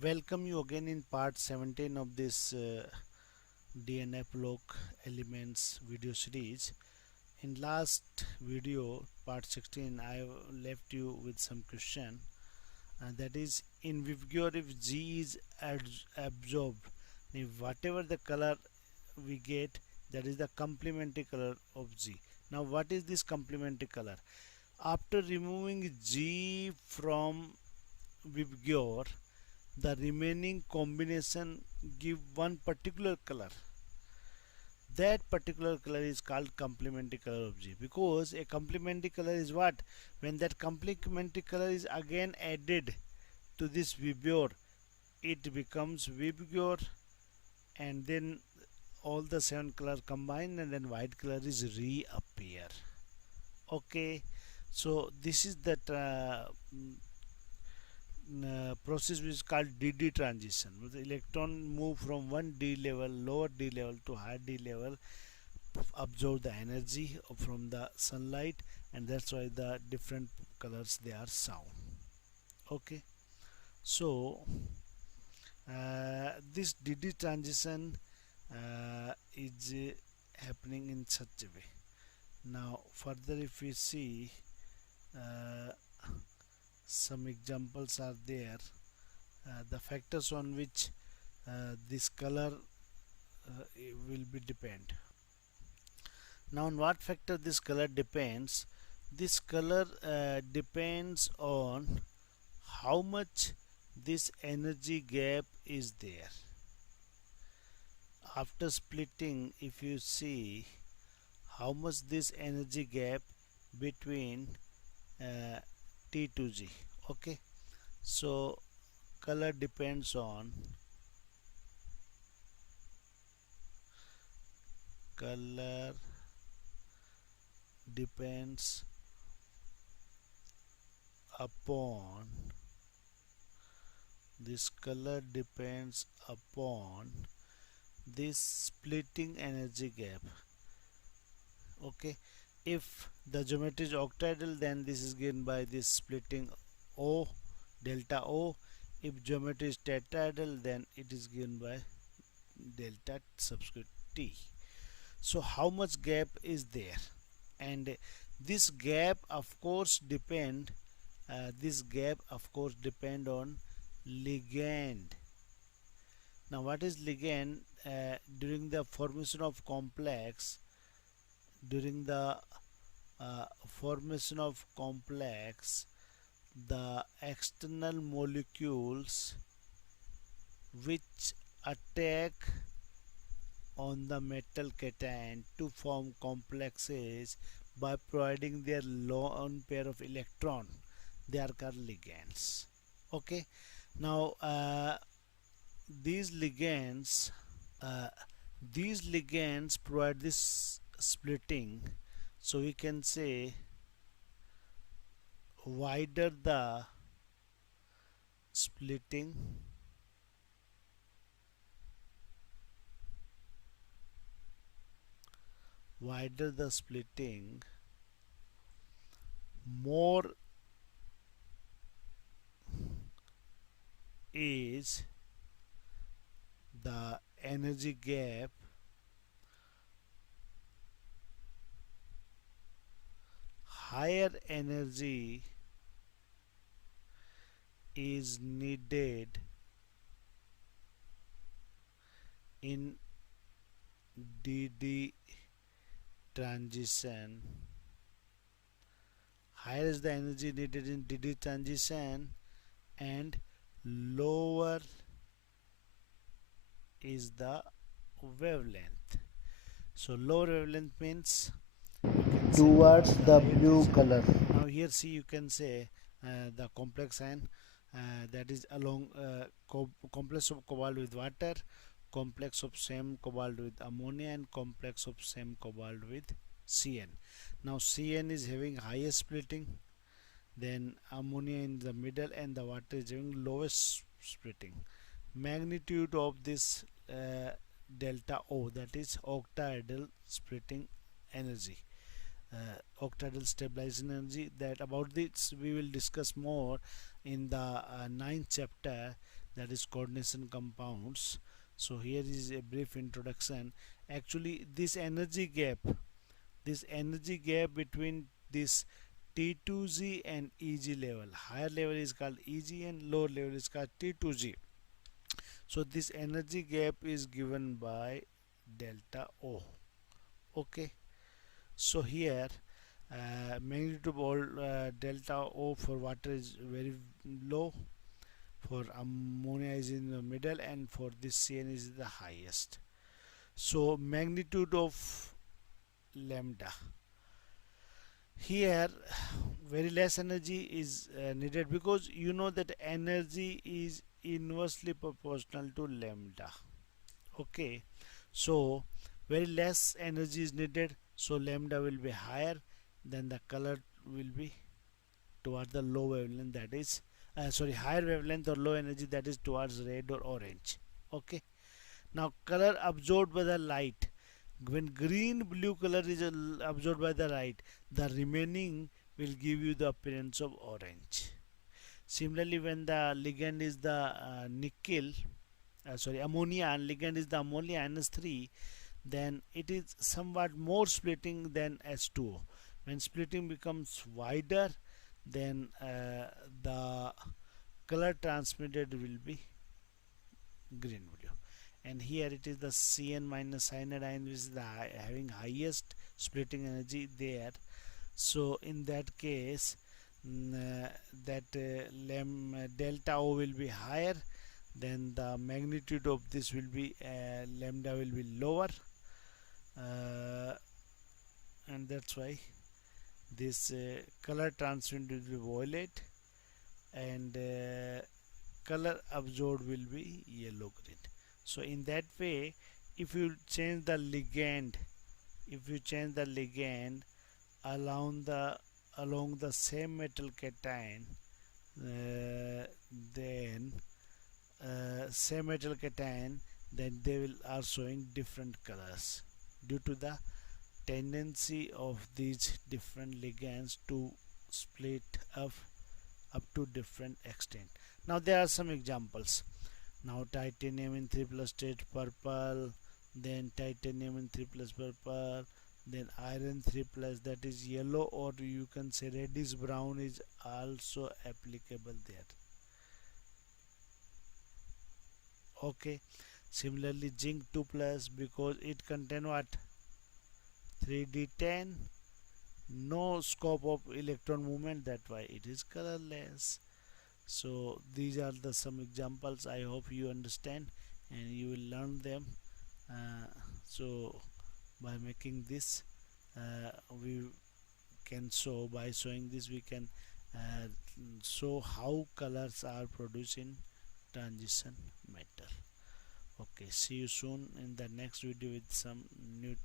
Welcome you again in part 17 of this DNF log elements video series. In last video part 16 I left you with some question, that is, in Vibgyor, if G is absorbed, if whatever the color we get, that is the complementary color of G. Now what is this complementary color? After removing G from Vibgyor, the remaining combination give one particular color. That particular color is called complementary color of G, because a complementary color is what? When that complementary color is again added to this Vibgyor, it becomes Vibgyor, and then all the seven colors combine, and then white color is reappear. Okay, so this is that process which is called DD transition. The electron move from one D level, lower D level, to higher D level, absorb the energy from the sunlight, and that's why the different colors they are sound. Okay, so this DD transition is happening in such a way. Now further, if we see, uh, some examples are there, the factors on which this color will be depend. Now on what factor this color depends? This color depends on how much this energy gap is there. After splitting, if you see how much this energy gap between uh, T to G. Okay, so color depends on color depends upon this color depends upon this splitting energy gap. Okay, if the geometry is octahedral, then this is given by this splitting O, delta O. If geometry is tetrahedral, then it is given by delta subscript T. So how much gap is there? And this gap of course depend on ligand. Now what is ligand? During the formation of complex, during the formation of complex, the external molecules which attack on the metal cation to form complexes by providing their lone pair of electron, they are called ligands. Okay, now these ligands uh, these ligands provide this splitting, so we can say wider the splitting, wider the splitting, more is the energy gap, higher energy is needed in DD transition. Higher is the energy needed in DD transition, and lower is the wavelength. So lower wavelength means towards the blue color. Now here see, you can say the complex ion, that is along complex of cobalt with water, complex of same cobalt with ammonia, and complex of same cobalt with CN. Now CN is having highest splitting, then ammonia in the middle, and the water is having lowest splitting. Magnitude of this delta O, that is octahedral splitting energy, octahedral stabilizing energy. That about this we will discuss more in the ninth chapter, that is coordination compounds. So here is a brief introduction. Actually this energy gap between this T2G and EG level, higher level is called EG and lower level is called T2G. So this energy gap is given by delta O. Okay, so here magnitude of all delta O for water is very low, for ammonia is in the middle, and for this CN is the highest. So magnitude of lambda, here very less energy is needed, because you know that energy is inversely proportional to lambda. Okay, so very less energy is needed, so lambda will be higher, then the color will be towards the low wavelength, that is higher wavelength or low energy, that is towards red or orange. Okay, now color absorbed by the light, when green blue color is absorbed by the light, the remaining will give you the appearance of orange. Similarly, when the ligand is the ammonia, and ligand is the ammonia -3, then it is somewhat more splitting than H2O. When splitting becomes wider, then the color transmitted will be green blue. And here it is the CN minus cyanide ion, which is the having highest splitting energy there. So in that case, delta O will be higher, then the magnitude of this will be lambda will be lower, and that's why this color transmitted will be violet, and color absorbed will be yellow green. So in that way, if you change the ligand, along the same metal cation, then same metal cation, then they will are showing different colors due to the tendency of these different ligands to split up to different extent. Now there are some examples. Now titanium in 3 plus state purple, then titanium in 3 plus purple, then iron 3 plus, that is yellow, or you can say reddish brown is also applicable there. Okay, similarly zinc 2 plus, because it contain what, 3d10, no scope of electron movement, that why it is colorless. So these are the some examples. I hope you understand and you will learn them. So by making this, we can show, by showing this we can show how colors are produced in transition metal. Okay, see you soon in the next video with some new